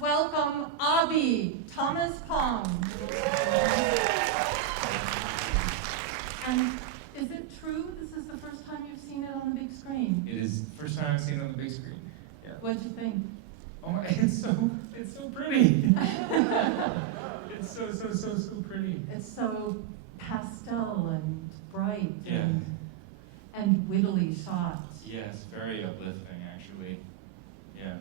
welcome Abi, Thomas Pong. And is it true this is the first time you've seen it on the big screen? It is the first time I've seen it on the big screen. Yeah. What'd you think? Oh my, it's so pretty. It's so pretty. It's so pastel and bright Yeah. and wittily shot. Yes, very uplifting actually. Yeah.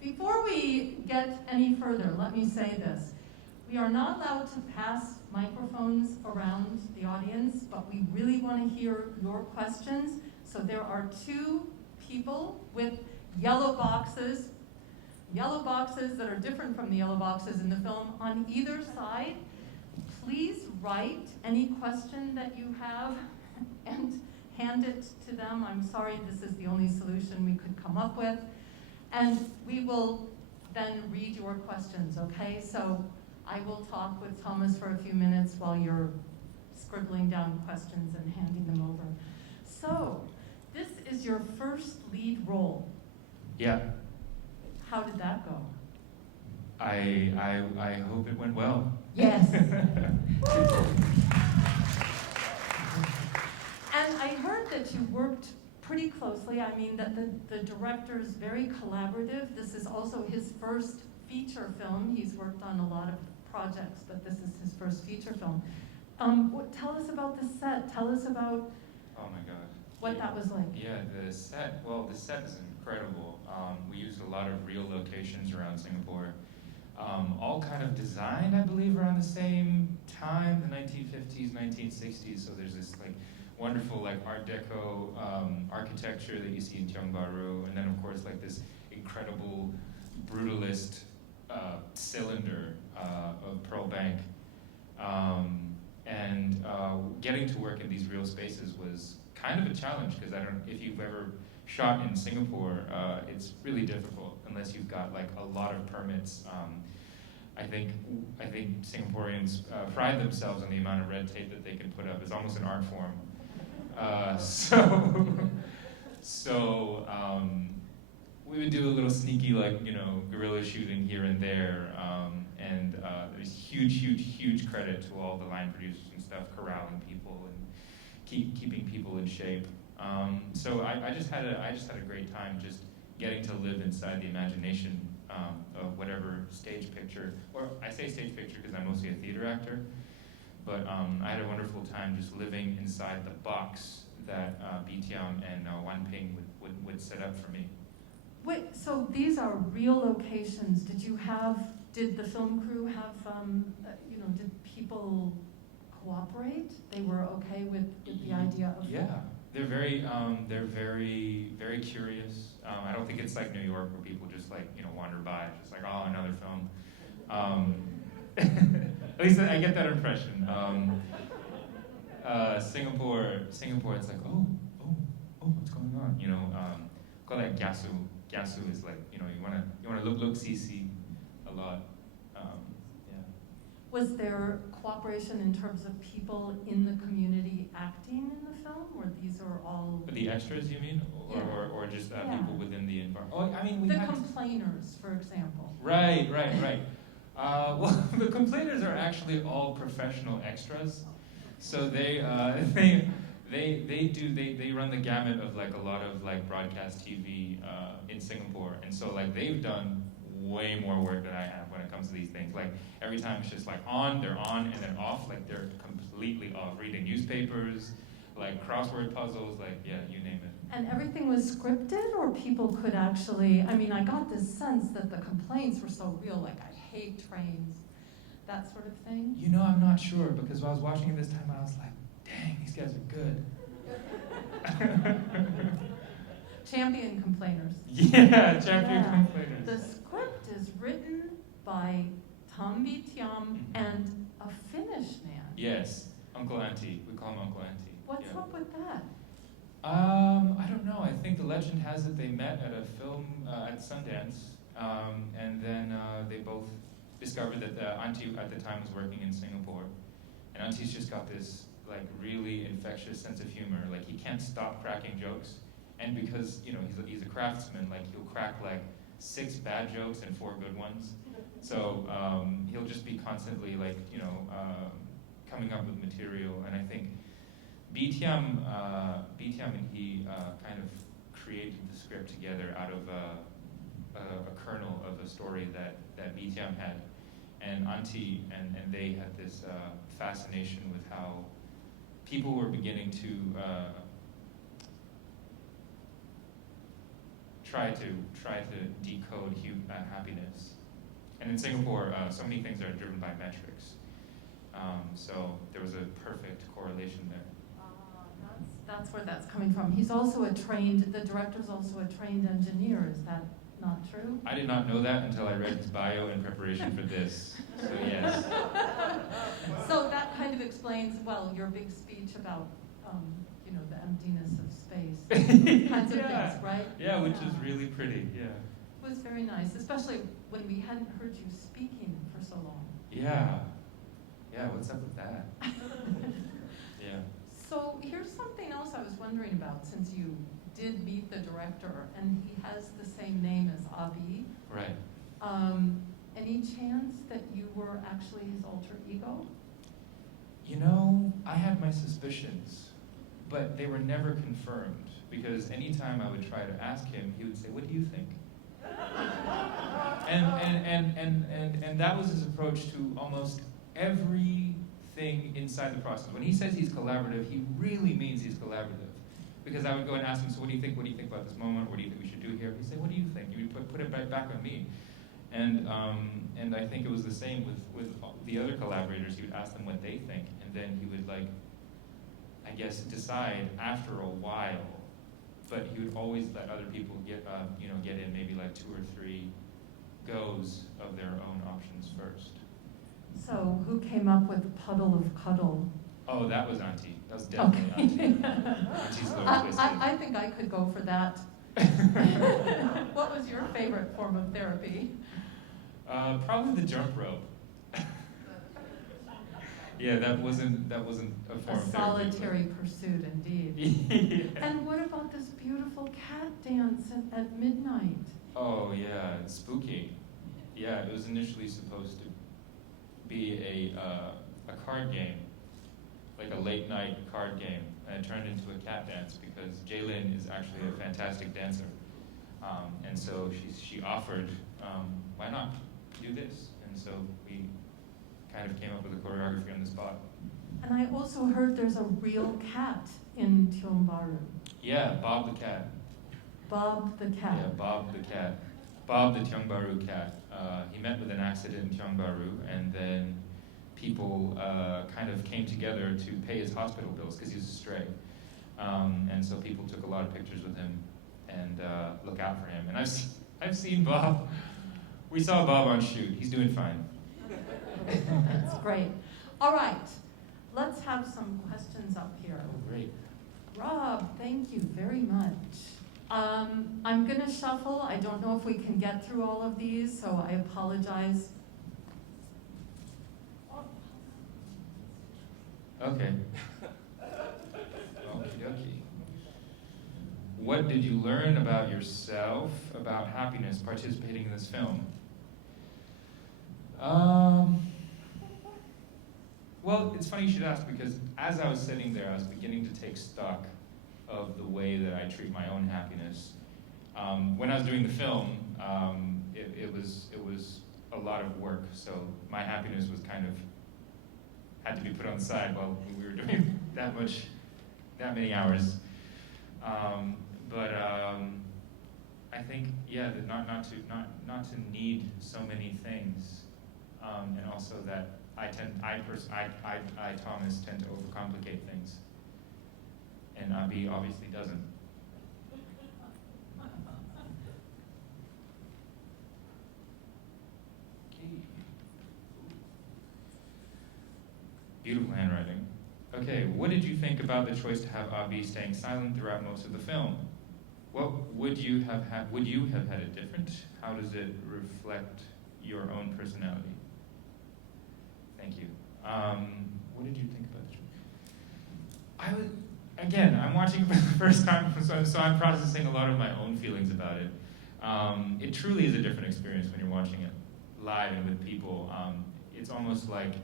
Before we get any further, let me say this. We are not allowed to pass microphones around the audience, but we really want to hear your questions. So there are two people with yellow boxes that are different from the yellow boxes in the film on either side. Please write any question that you have and hand it to them. I'm sorry, this is the only solution we could come up with. And we will then read your questions, okay? So I will talk with Thomas for a few minutes while you're scribbling down questions and handing them over. So, this is your first lead role. Yeah. How did that go? I hope it went well. Yes. And I heard that you worked pretty closely. I mean, that the director is very collaborative. This is also his first feature film. He's worked on a lot of projects, but this is his first feature film. Tell us about the set. Tell us about Oh my God. what that was like. Yeah, the set is incredible. We used a lot of real locations around Singapore. All kind of designed, I believe, around the same time, the 1950s, 1960s. So there's this like wonderful like Art Deco architecture that you see in TIONG BAHRU, and then of course like this incredible brutalist cylinder of Pearl Bank. And getting to work in these real spaces was kind of a challenge, because if you've ever shot in Singapore, it's really difficult unless you've got like a lot of permits. I think Singaporeans pride themselves on the amount of red tape that they can put up. It's almost an art form. So we would do a little sneaky, like, guerrilla shooting here and there, and there's huge credit to all the line producers and stuff, corralling people and keeping people in shape. So I just had a great time just getting to live inside the imagination of whatever stage picture, or I say stage picture because I'm mostly a theater actor, but I had a wonderful time just living inside the box that BTM and Wanping would set up for me. Wait, so these are real locations. Did the film crew have, did people cooperate? They were okay with the idea of... Yeah, they're very curious. I don't think it's like New York where people just like, wander by, just like, oh, another film. At least I get that impression. Singapore, it's like, oh, what's going on? Call that gasu. Gasu is like, you wanna look, see a lot. Yeah. Was there cooperation in terms of people in the community acting in the film, or these are all... But the extras, you mean? Or just people within the environment? Oh, I mean, the complainers, for example. Right. Well, the complainers are actually all professional extras. So they run the gamut of like a lot of like broadcast TV in Singapore, and so like they've done way more work than I have when it comes to these things. Like every time it's just like they're on, and then off, like they're completely off. Reading newspapers, like crossword puzzles, like yeah, you name it. And everything was scripted, or people could actually, I mean, I got this sense that the complaints were so real, like I hate trains, that sort of thing. I'm not sure, because when I was watching it this time, I was like, dang, these guys are good. Champion complainers. Yeah, champion complainers. The script is written by Tom BTM and a Finnish man. Yes, Uncle Antti. We call him Uncle Antti. What's up with that? I don't know. I think the legend has it they met at a film at Sundance, and then they both discovered that Antti at the time was working in Singapore, and Antti's just got this like really infectious sense of humor. Like he can't stop cracking jokes, and because he's a craftsman, like he'll crack like 6 bad jokes and 4 good ones. So he'll just be constantly like, coming up with material. And I think BTM and he kind of created the script together out of a kernel of a story that BTM had. And Auntie and they had this fascination with how people were beginning to try to decode happiness. And in Singapore, so many things are driven by metrics. So there was a perfect correlation there. That's where that's coming from. He's also the director's also a trained engineer. Is that not true? I did not know that until I read his bio in preparation for this. So yes. So that kind of explains, well, your big speech about, the emptiness of space, those kinds of Yeah. things, right? Yeah, which is really pretty, yeah. It was very nice, especially when we hadn't heard you speaking for so long. Yeah. Yeah, what's up with that? Yeah. So here's something else I was wondering about, since you did meet the director, and he has the same name as Avi. Right. Any chance that you were actually his alter ego? I had my suspicions, but they were never confirmed, because anytime I would try to ask him, he would say, "What do you think?" And that was his approach to almost everything inside the process. When he says he's collaborative, he really means he's collaborative. Because I would go and ask him, "So what do you think? What do you think about this moment? What do you think we should do here?" He'd say, "What do you think?" You would put it back on me. And I think it was the same with the other collaborators. He would ask them what they think, and then he would decide after a while. But he would always let other people get in maybe like 2 or 3 goes of their own options first. So who came up with Puddle of Cuddle? Oh, that was Auntie. That was definitely Auntie. Auntie's a little twisted. I think I could go for that. What was your favorite form of therapy? Probably the jump rope. Yeah, that wasn't a form of therapy. Solitary pursuit, indeed. Yeah. And what about this beautiful cat dance at midnight? Oh yeah, it's spooky. Yeah, it was initially supposed to be a card game, like a late night card game, and it turned into a cat dance because Jaylin is actually a fantastic dancer, and so she offered, why not do this? And so we kind of came up with a choreography on the spot. And I also heard there's a real cat in TIONG BAHRU. Yeah, Bob the cat. Bob the cat. Yeah, Bob the cat. Bob the TIONG BAHRU cat. He met with an accident in TIONG BAHRU, and then people kind of came together to pay his hospital bills because he's a stray. And so people took a lot of pictures with him and look out for him. And I've seen Bob. We saw Bob on shoot. He's doing fine. That's great. All right, let's have some questions up here. Oh, great. Rob, thank you very much. I'm going to shuffle. I don't know if we can get through all of these, so I apologize. Okay. Okie dokie. What did you learn about yourself, about happiness, participating in this film? Well, it's funny you should ask, because as I was sitting there, I was beginning to take stock of the way that I treat my own happiness. When I was doing the film, it was a lot of work, so my happiness was kind of had to be put on the side while we were doing that many hours. But I think, yeah, that not to need so many things, and also that I Thomas tend to overcomplicate things, and Abi obviously doesn't. Beautiful handwriting. Okay, what did you think about the choice to have Abi staying silent throughout most of the film? What would you have had? Would you have had it different? How does it reflect your own personality? Thank you. What did you think about the choice? I'm watching it for the first time, so I'm processing a lot of my own feelings about it. It truly is a different experience when you're watching it live and with people. It's almost like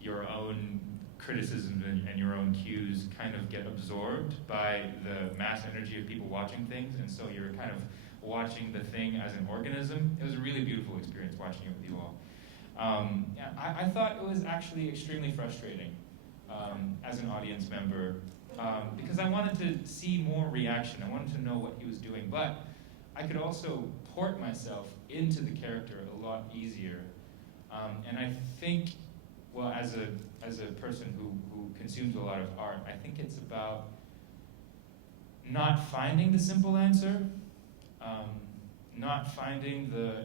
your own criticisms and your own cues kind of get absorbed by the mass energy of people watching things, and so you're kind of watching the thing as an organism. It was a really beautiful experience watching it with you all. I thought it was actually extremely frustrating as an audience member because I wanted to see more reaction. I wanted to know what he was doing, but I could also port myself into the character a lot easier. And I think, well, as a person who consumes a lot of art, I think it's about not finding the simple answer, not finding the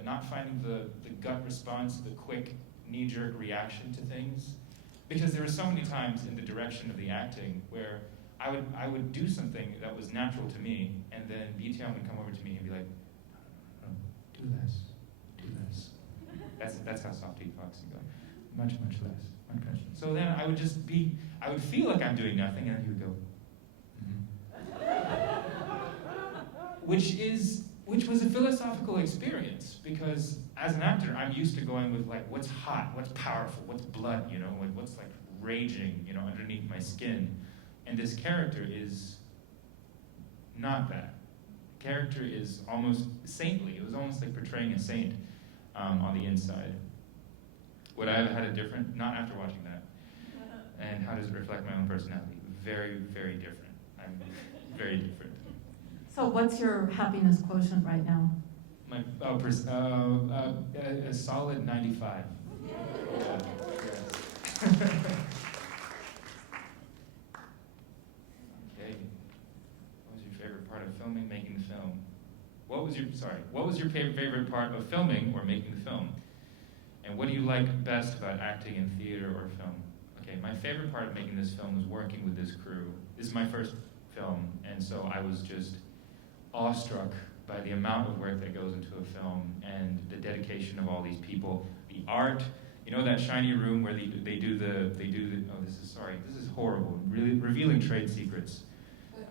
gut response, the quick knee-jerk reaction to things, because there are so many times in the direction of the acting where I would do something that was natural to me, and then TIONG would come over to me and be like, no, do less. That's how soft he talks. He'd go, much less. So then I would feel like I'm doing nothing, and then he would go, which was a philosophical experience, because as an actor, I'm used to going with like, what's hot, what's powerful, what's blood, like what's like raging, underneath my skin. And this character is not that. The character is almost saintly. It was almost like portraying a saint on the inside. Would I have had a different? Not after watching that. And how does it reflect my own personality? Very, very different. I'm very different. So what's your happiness quotient right now? A solid 95. Yeah. Yes. Okay. What was your favorite part of filming, making the film? What was your favorite part of filming or making the film? And what do you like best about acting in theater or film? Okay, my favorite part of making this film was working with this crew. This is my first film, and so I was just awestruck by the amount of work that goes into a film and the dedication of all these people. The art, that shiny room where they do the this is horrible, really revealing trade secrets.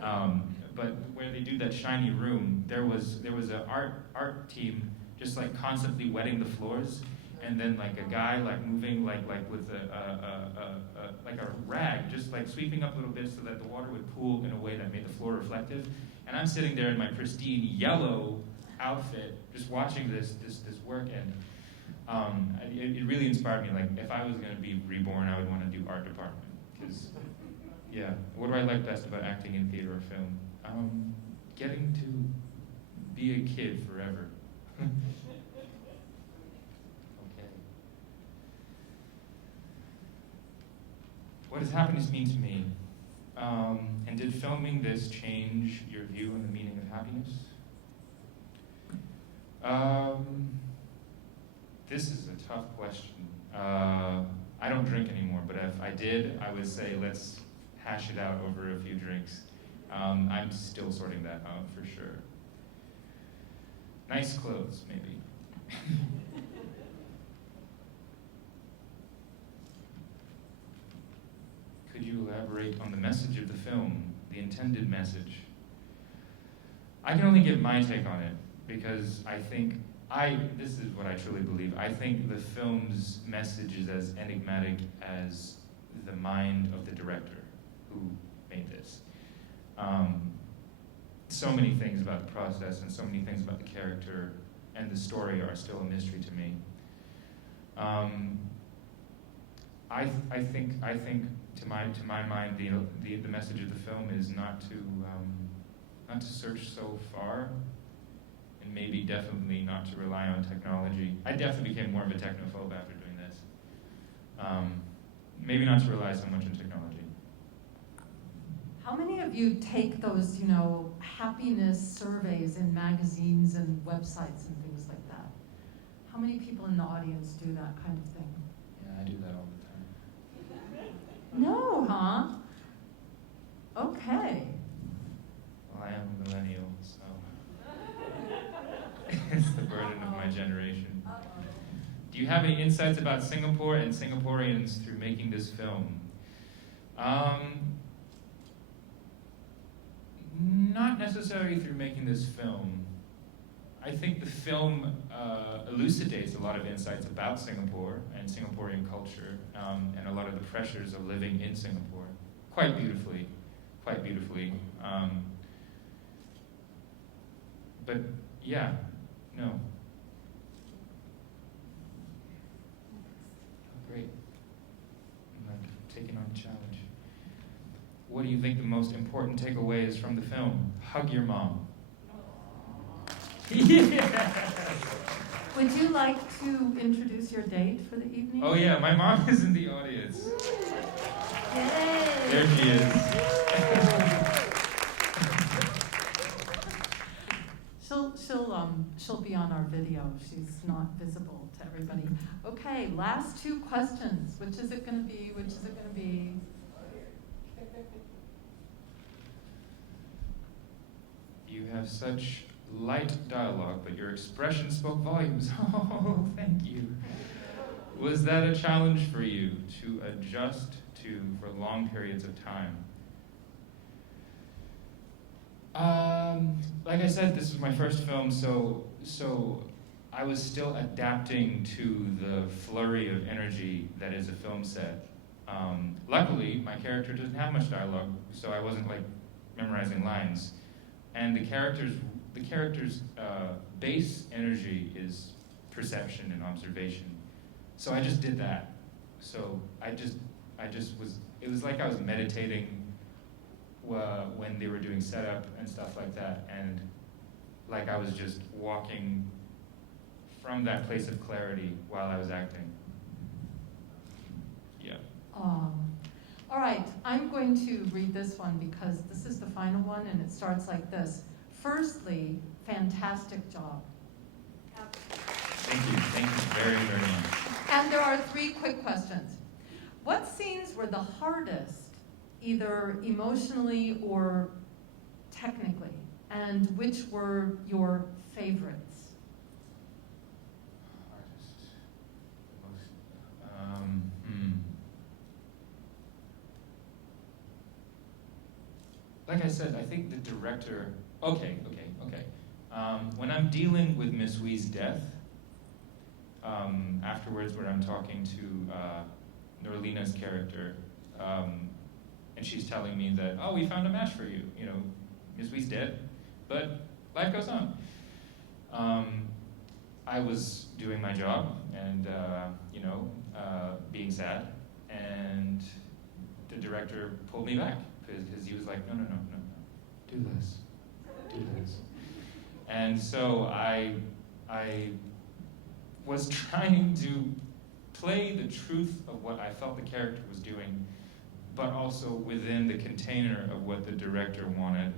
But where they do that shiny room, there was an art team just like constantly wetting the floors, and then like a guy like moving like with a rag, just like sweeping up little bits so that the water would pool in a way that made the floor reflective. And I'm sitting there in my pristine yellow outfit, just watching this work, and it really inspired me. Like, if I was going to be reborn, I would want to do art department. Because, yeah, what do I like best about acting in theater or film? Getting to be a kid forever. Okay. What does happiness mean to me? And did filming this change your view on the meaning of happiness? This is a tough question. I don't drink anymore, but if I did, I would say let's hash it out over a few drinks. I'm still sorting that out for sure. Nice clothes, maybe. Could you elaborate on the message of the film, the intended message? I can only give my take on it, because this is what I truly believe. I think the film's message is as enigmatic as the mind of the director who made this. So many things about the process and so many things about the character and the story are still a mystery to me. I think to my mind, the message of the film is not to search so far, and maybe definitely not to rely on technology. I definitely became more of a technophobe after doing this. Maybe not to rely so much on technology. How many of you take those, happiness surveys in magazines and websites and things like that? How many people in the audience do that kind of thing? Yeah, I do that all the time. No, huh? Okay. Well, I am a millennial, so it's the burden of my generation. Do you have any insights about Singapore and Singaporeans through making this film? Not necessarily through making this film. I think the film elucidates a lot of insights about Singapore and Singaporean culture, and a lot of the pressures of living in Singapore, quite beautifully, quite beautifully. But yeah, no. Great. I'm taking on the challenge. What do you think the most important takeaway is from the film? Hug your mom. Yeah. Would you like to introduce your date for the evening? Oh yeah, my mom is in the audience. Yay! There she is. She'll be on our video. She's not visible to everybody. Okay, last two questions. Which is it going to be? Which is it going to be? You have such light dialogue, but your expression spoke volumes. Oh, thank you. Was that a challenge for you to adjust to for long periods of time? Like I said, this was my first film, so I was still adapting to the flurry of energy that is a film set. Luckily, my character doesn't have much dialogue, so I wasn't like memorizing lines. And the character's base energy is perception and observation. So I just did that. So I just was. It was like I was meditating when they were doing setup and stuff like that, and like I was just walking from that place of clarity while I was acting. Yeah. All right, I'm going to read this one because this is the final one, and it starts like this. Firstly, fantastic job. Thank you very, very much. And there are three quick questions. What scenes were the hardest, either emotionally or technically, and which were your favorites? Hardest, Like I said, I think the director. Okay. When I'm dealing with Miss Wee's death, afterwards, when I'm talking to Norlina's character, and she's telling me that, oh, we found a match for you. You know, Miss Wee's dead, but life goes on. I was doing my job and being sad, and the director pulled me back because he was like, no, do this. And so I was trying to play the truth of what I felt the character was doing, but also within the container of what the director wanted.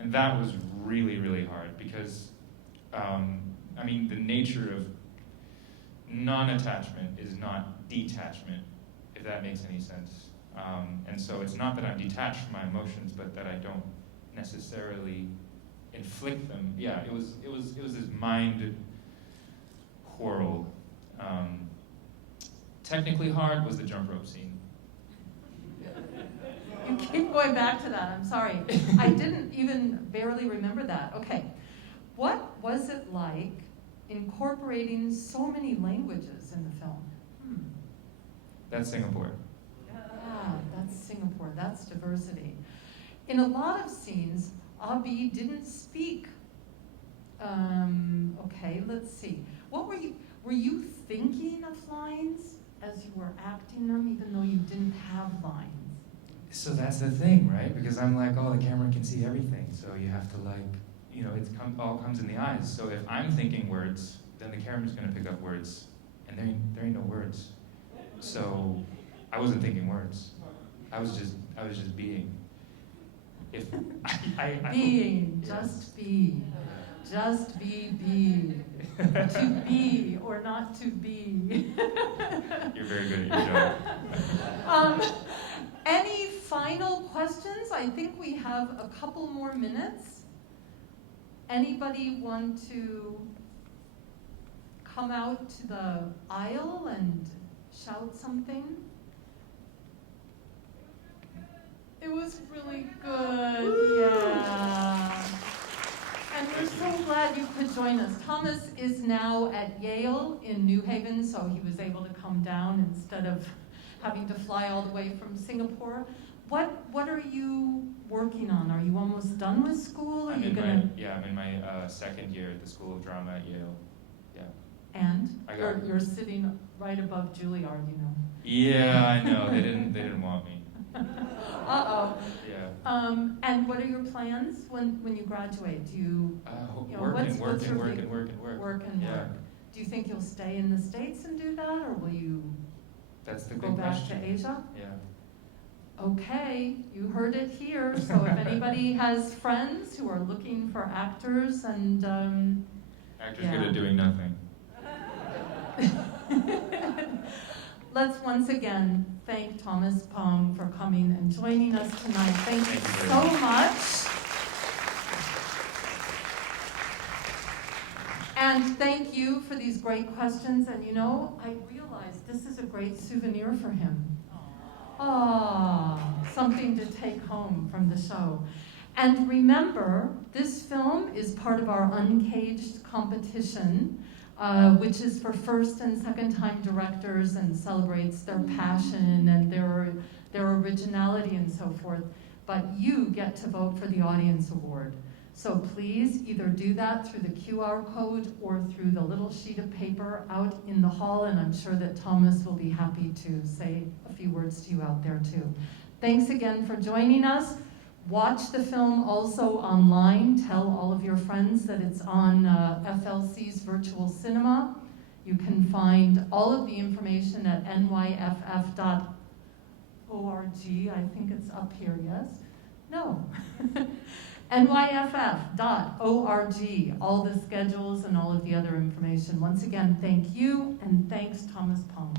And that was really, really hard because, the nature of non-attachment is not detachment, if that makes any sense. And so it's not that I'm detached from my emotions, but that I don't necessarily inflict them. Yeah, it was this mind whirl. Technically hard was the jump rope scene. You keep going back to that, I'm sorry. I didn't even barely remember that. Okay, what was it like incorporating so many languages in the film? That's Singapore. Yeah, that's Singapore, that's diversity. In a lot of scenes, Abi didn't speak. Okay, let's see. What were you thinking of lines as you were acting them, even though you didn't have lines? So that's the thing, right? Because I'm like, oh, the camera can see everything, so you have to all comes in the eyes. So if I'm thinking words, then the camera's going to pick up words, and there ain't no words. So I wasn't thinking words. I was just being. Just be. To be or not to be. You're very good at your job. Any final questions? I think we have a couple more minutes. Anybody want to come out to the aisle and shout something? It was really good, yeah. And we're so glad you could join us. Thomas is now at Yale in New Haven, so he was able to come down instead of having to fly all the way from Singapore. What are you working on? Are you almost done with school? I'm in my second year at the School of Drama at Yale. Yeah. And you're sitting right above Juilliard, you know. Yeah, I know. They didn't want me. Uh-oh. Yeah. And what are your plans when you graduate? Do you, work and work. Work and Yeah. work. Do you think you'll stay in the States and do that, or will you That's the go big back question. to Asia? Yeah. Okay, you heard it here. So if anybody has friends who are looking for actors and Actors good at doing nothing. let's once again thank Thomas Pong for coming and joining us tonight. Thank you so much. And thank you for these great questions. And you know, I realized this is a great souvenir for him. Ah, something to take home from the show. And remember, this film is part of our Uncaged competition, which is for first and second time directors and celebrates their passion and their originality and so forth. But you get to vote for the Audience Award. So please either do that through the QR code or through the little sheet of paper out in the hall, and I'm sure that Thomas will be happy to say a few words to you out there too. Thanks again for joining us. Watch the film also online. Tell all of your friends that it's on FLC's virtual cinema. You can find all of the information at NYFF.org. I think it's up here, yes? No. NYFF.org, all the schedules and all of the other information. Once again, thank you, and thanks, Thomas Pong.